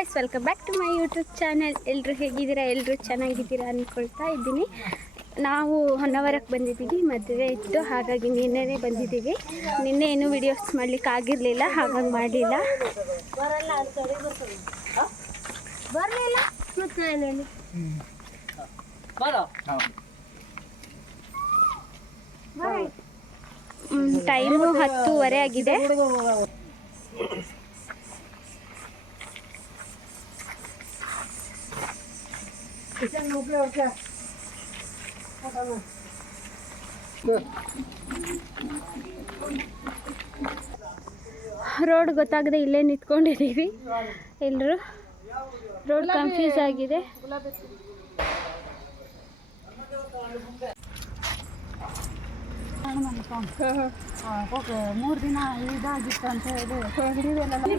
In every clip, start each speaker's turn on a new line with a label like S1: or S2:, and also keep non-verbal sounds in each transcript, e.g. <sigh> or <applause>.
S1: Guys welcome back to my YouTube channel ಎಲ್ಲರೂ ಹೇಗಿದ್ದೀರಾ? ಎಲ್ಲರೂ ಚೆನ್ನಾಗಿದ್ದೀರಾ ಅಂದ್ಕೊಳ್ತಾ ಇದ್ದೀನಿ. ನಾವು ಹೊನ್ನವರಕ್ಕೆ ಬಂದಿದ್ದೀವಿ, ಮದುವೆ ಇತ್ತು. ಹಾಗಾಗಿ ನಿನ್ನೆನೇ ಬಂದಿದ್ದೀವಿ. ನಿನ್ನೆ ಏನು ವಿಡಿಯೋಸ್ ಮಾಡ್ಲಿಕ್ಕೆ ಆಗಿರಲಿಲ್ಲ, ಹಾಗಾಗಿ ಮಾಡಲಿಲ್ಲ. ಟೈಮು ಹತ್ತೂವರೆ ಆಗಿದೆ. ರೋಡ್ ಗೊತ್ತಾಗದೆ ಇಲ್ಲೇ ನಿಂತ್ಕೊಂಡಿದ್ದೀವಿ. ಎಲ್ಲರೂ ರೋಡ್ ಕನ್ಫ್ಯೂಸ್ ಆಗಿದೆ.
S2: ಮೂರು ದಿನ ಇದಾಗಿತ್ತು ಅಂತ ಹೇಳಿ ಅಲ್ಲಿ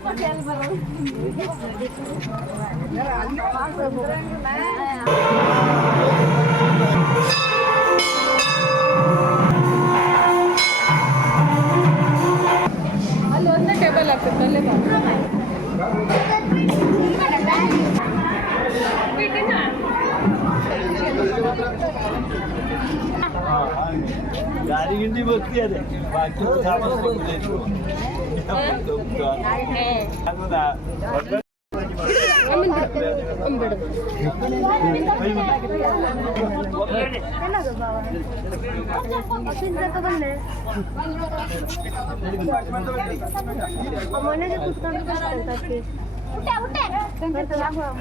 S1: ಮನೆಗೆ ಕುತ್ಕೊಂಡು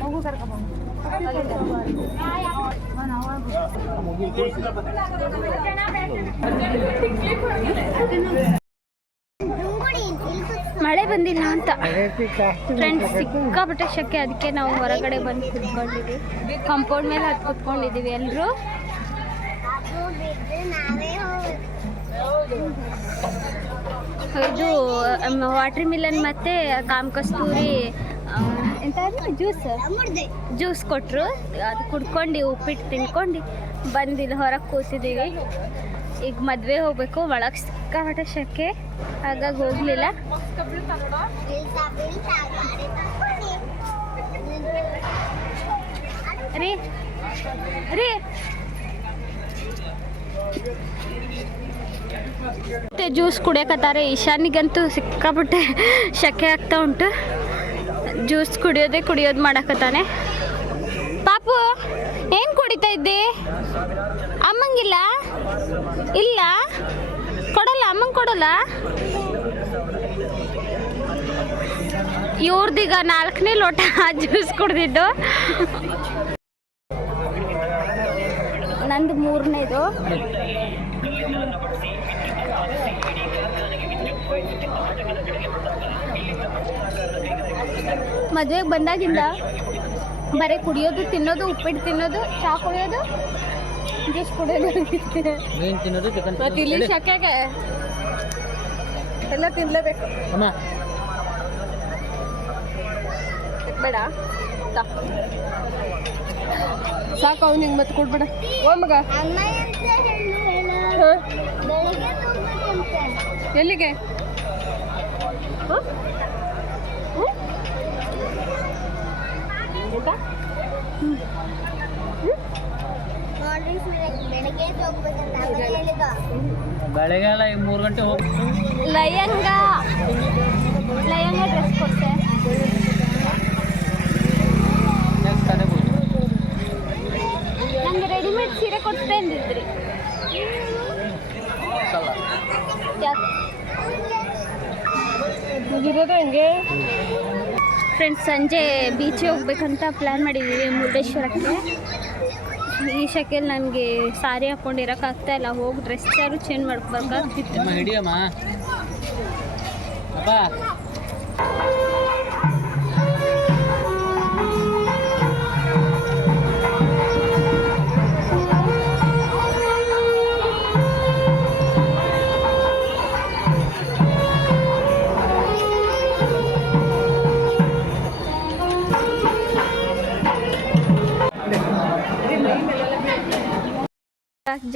S2: ಮಗು ಕರ್ಕೊಂಡು
S1: ಮಳೆ ಬಂದಿಲ್ಲ ಅಂತ. ಫ್ರೆಂಡ್ಸ್ ಸಿಕ್ಕಾಪಟ್ಟೆ ಶೆಕೆ. ಅದಕ್ಕೆ ನಾವು ಹೊರಗಡೆ ಬಂದು ಕುತ್ಕೊಂಡಿದ್ವಿ ಕಾಂಪೌಂಡ್ ಮೇಲೆ ಹತ್ತು ಕುತ್ಕೊಂಡಿದ್ದೀವಿ ಎಲ್ಲರೂ ಇದು ವಾಟರ್ ಮಿಲನ್ ಮತ್ತೆ ಕಾಮ್ ಕಸ್ತೂರಿ ಆ, ಎಂತ ಜ್ಯೂಸ್ ಜ್ಯೂಸ್ ಕೊಟ್ಟರು ಅದು ಕುಡ್ಕೊಂಡು ಉಪ್ಪಿಟ್ಟು ತಿನ್ಕೊಂಡು ಬಂದಿಲ್ಲ ಹೊರಗೆ ಕೂತಿದ್ದೀವಿ. ಈಗ ಮದುವೆ ಹೋಗಬೇಕು, ಒಳಗೆ ಸಿಕ್ಕಾಪಟ್ಟೆ ಶೆಕೆ. ಹಾಗಾಗಿ ಹೋಗಲಿಲ್ಲ. ರೀ ರೀ. ಮತ್ತೆ ಜ್ಯೂಸ್ ಕುಡಿಯಕತ್ತಾರೆ. ಈಶಾನಿಗಂತೂ ಸಿಕ್ಕಾಪಟ್ಟೆ ಶೆಕೆ ಆಗ್ತಾ ಉಂಟು. ಜ್ಯೂಸ್ ಕುಡಿಯೋದೇ ಕುಡಿಯೋದು ಮಾಡಕತ್ತಾನೆ. ಪಾಪು, ಏನು ಕುಡಿತಾ ಇದ್ದಿ? ಅಮ್ಮಂಗಿಲ್ಲ? ಇಲ್ಲ? ಕೊಡಲ್ಲ, ಅಮ್ಮಂಗೆ ಕೊಡಲ್ಲ? ಇವ್ರದೀಗ ನಾಲ್ಕನೇ ಲೋಟ ಜ್ಯೂಸ್ ಕುಡ್ದಿದ್ದು. ನಂದು ಮೂರನೇದು. ಮದುವೆಗೆ ಬಂದಾಗಿಂದ ಬರೀ ಕುಡಿಯೋದು ತಿನ್ನೋದು ಉಪ್ಪಿಟ್ಟು ತಿನ್ನೋದು ಚಾ ಕುಡಿಯೋದು ಜ್ಯೂಸ್ ಕುಡಿಯೋದು.
S3: ಮೀನ್ ತಿನ್ನೋದು ಚಿಕನ್
S2: ಮತ್ತೆ ಇಲ್ಲಿ ಶಕೆಗೆ ಎಲ್ಲ ತಿನ್ಲೇಬೇಕು.
S3: ಅಮ್ಮ.
S2: ಬೇಡ. ಸಾಕು ಅವ್ನಿಗೆ ಮತ್ತೆ ಕೊಡ್ಬೇಡ. ಓ ಮಗ? ಎಲ್ಲಿಗೆ? ಹ? ಊಟ?
S3: ಬೆಳಗ್ಗೆಲ್ಲ ಈಗ ಮೂರು ಗಂಟೆ ಹೋಗಿ
S1: ಲಯಂಗ ಲಯಂಗ ಡ್ರೆಸ್ ಕೊಟ್ಟೆ
S3: ನೆಕ್ಸ್ಟ್ ಅದೇ ಹೋಗಿ
S1: ನಂಗೆ ರೆಡಿಮೇಡ್ ಸೀರೆ ಕೊಡ್ತೇ ಅಂದಿದ್ರಿ
S2: ಮುಗಿರೋದು ಹೆಂಗೆ
S1: ಫ್ರೆಂಡ್ಸ್ ಸಂಜೆ ಬೀಚಿಗೆ ಹೋಗ್ಬೇಕಂತ ಪ್ಲ್ಯಾನ್ ಮಾಡಿದ್ದೀವಿ ಮುರುಡೇಶ್ವರಕ್ಕೆ. ಈ ಶಕೆಲ್ ನನಗೆ ಸಾರಿ ಹಾಕೊಂಡು ಇರೋಕ್ಕಾಗ್ತಾ ಇಲ್ಲ, ಹೋಗಿ ಡ್ರೆಸ್ ಯಾರು ಚೇಂಜ್ ಮಾಡ್ಕೊಬೇಕಾಗ್ತಿತ್ತು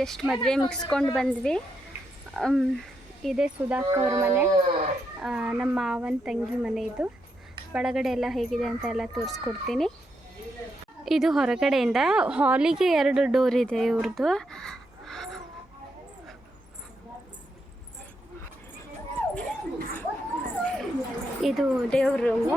S1: ಜಸ್ಟ್ ಮದುವೆ ಮುಗಿಸ್ಕೊಂಡು ಬಂದ್ವಿ. ಇದೇ ಸುಧಾಕ್ ಅವ್ರ ಮನೆ. ನಮ್ಮ ಮಾವನ ತಂಗಿ ಮನೆ ಇದು. ಒಳಗಡೆ ಎಲ್ಲ ಹೇಗಿದೆ ಅಂತ ಎಲ್ಲ ತೋರಿಸ್ಕೊಡ್ತೀನಿ. ಇದು ಹೊರಗಡೆಯಿಂದ ಹಾಲಿಗೆ ಎರಡು ಡೋರ್ ಇದೆ ಇವ್ರದ್ದು ಇದು ದೇವ್ರ ರೂಮು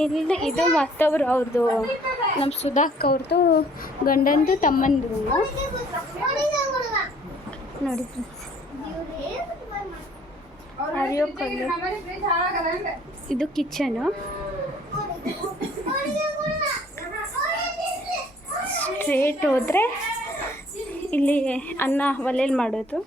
S1: ಇಲ್ಲಿ ಇದು ಮತ್ತೊಬ್ರು ಅವ್ರದ್ದು ನಮ್ಮ ಸುಧಾಕ್ ಅವ್ರದ್ದು ಗಂಡಂದು ತಮ್ಮಂದು. ನೋಡಿ ಇದು ಕಿಚನು ಸ್ಟ್ರೇಟ್ ಹೋದರೆ ಇಲ್ಲಿ ಅನ್ನ ಒಲೆಯಲ್ಲಿ ಮಾಡೋದು.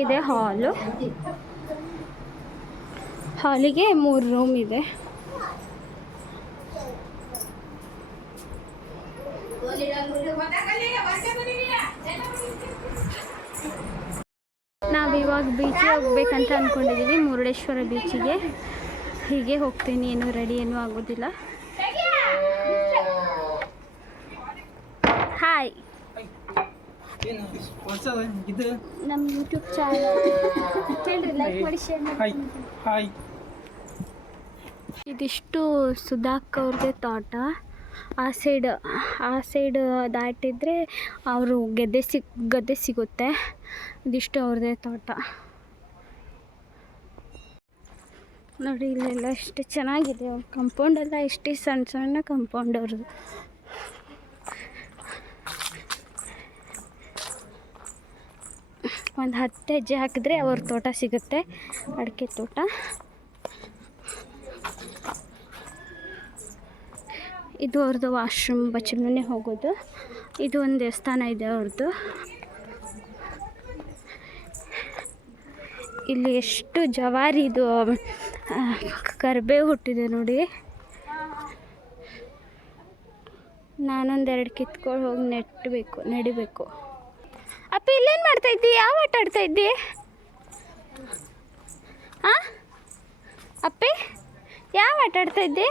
S1: ಇದೆ ಹಾಲು. ಹಾಲಿಗೆ ಮೂರು ರೂಮ್ ಇದೆ ನಾವು ಇವಾಗ ಬೀಚಿಗೆ ಹೋಗ್ಬೇಕಂತ ಅಂದ್ಕೊಂಡಿದ್ದೀವಿ ಮುರುಡೇಶ್ವರ ಬೀಚಿಗೆ. ಹೀಗೆ ಹೋಗ್ತೀನಿ ಏನು ರೆಡಿ ಏನೂ ಆಗೋದಿಲ್ಲ. ಹಾಯ್ ನಮ್ಮ ಯೂಟ್ಯೂಬ್ ಚಾನಲ್ ಹೇಳ್ರಿ ಲೈಕ್ ಮಾಡಿ ಶೇರ್ ಮಾಡಿ.
S3: ಹಾಯ್
S1: ಇದಿಷ್ಟು ಸುಧಾಕ್ ಅವ್ರದ್ದೇ ತೋಟ. ಆ ಸೈಡ್ ಆ ಸೈಡ್ ದಾಟಿದರೆ ಅವರು ಗೆದ್ದೆ ಸಿಗ್ ಗದ್ದೆ ಸಿಗುತ್ತೆ. ಇದಿಷ್ಟು ಅವ್ರದ್ದೇ ತೋಟ. ನೋಡಿ, ಇಲ್ಲೆಲ್ಲ ಎಷ್ಟು ಚೆನ್ನಾಗಿದೆ. ಅವ್ರ ಕಂಪೌಂಡ್ ಎಲ್ಲ ಎಷ್ಟು ಸಣ್ಣ ಸಣ್ಣ ಕಂಪೌಂಡ್ ಅವ್ರದ್ದು ಒಂದು ಹತ್ತು ಹೆಜ್ಜೆ ಹಾಕಿದ್ರೆ ಅವ್ರ ತೋಟ ಸಿಗುತ್ತೆ. ಅಡಿಕೆ ತೋಟ. ಇದು ಅವ್ರದ್ದು ವಾಶ್ರೂಮ್ ಬಚ್ಚಲೇ ಹೋಗೋದು. ಇದು ಒಂದು ದೇವಸ್ಥಾನ ಇದೆ ಅವ್ರದ್ದು ಇಲ್ಲಿ ಎಷ್ಟು ಜವಾರಿ ಇದು ಕರಿಬೇವು ಹುಟ್ಟಿದೆ ನೋಡಿ. ನಾನೊಂದೆರಡು ಕಿತ್ಕೊಂಡು ಹೋಗಿ ನೆಟ್ಟಬೇಕು ನಡಿಬೇಕು. ಅಪ್ಪ ಇಲ್ಲೇನು ಮಾಡ್ತಾ ಇದ್ದಿ? ಯಾವ ಆಟ ಆಡ್ತಾ ಇದ್ದಿ? ಹಾಂ ಅಪ್ಪಿ ಯಾವ ಆಟ ಆಡ್ತಾ ಇದ್ದಿ?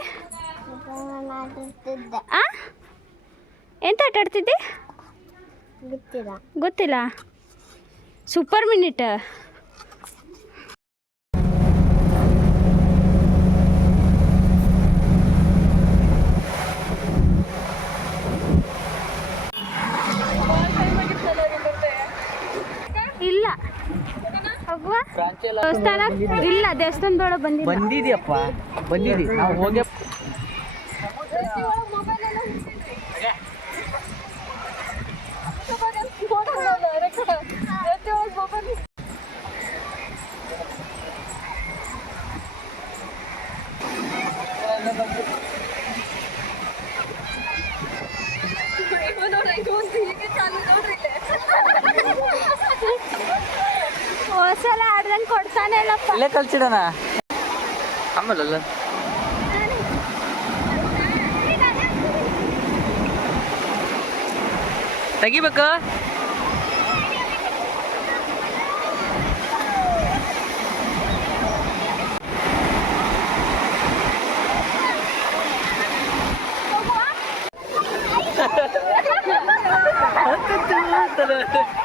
S1: ಹಾಂ ಎಂತ ಆಟ ಆಡ್ತಿದ್ದಿ? ಗೊತ್ತಿಲ್ಲ. ಸೂಪರ್ ಮಿನಿಟ್ ಇಲ್ಲ ಹೋಗುವ ದೇವಸ್ಥಾನ? ಇಲ್ಲ ದೇವಸ್ಥಾನದೊಳಗೆ ಬಂದಿಲ್ಲ.
S3: ಬಂದಿದ್ಯಪ್ಪ ಬಂದಿದ್ದಿ. ನಾವು ಹೋಗಿ
S1: ಹೋಸಲ
S3: ಇಲ್ಲೇ ಕಲ್ಸಿಡಣ ಆಮೇಲಲ್ಲ. ತೆಗಿಬೇಕು? <laughs>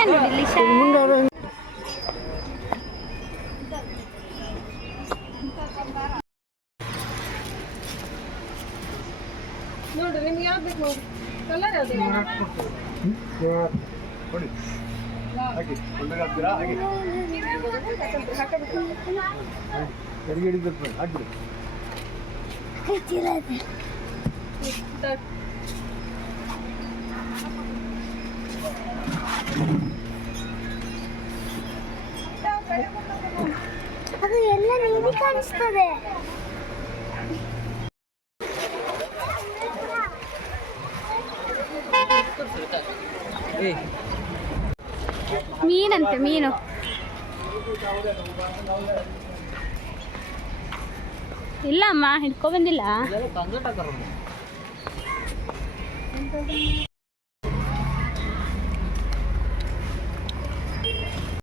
S1: ಬಿಡಿ ಇಶಾನ್
S2: ನೋಡ್ರಿ ನಿಮ್ಗೆ ಯಾವ್ದು ಬೇಕು ನೋಡಿ. ಕಲರ್ ಯಾವ್ದು
S4: ನೋಡಿ ಹಾಕಿ. ಒಳ್ಳೆಗೆ ಹಾಕ್ತೀರಾ ಹಾಗೆ ಹಾಕಿ. ಹಿಡಿಬೇಕು ನೋಡಿ
S1: ಅದು ಎಲ್ಲ ನೀಲಿ ಕಾಣಿಸ್ತದೆ. ಮೀನಂತೆ ಮೀನು. ಇಲ್ಲ ಅಮ್ಮ ಹಿಡ್ಕೊ ಬಂದಿಲ್ಲ.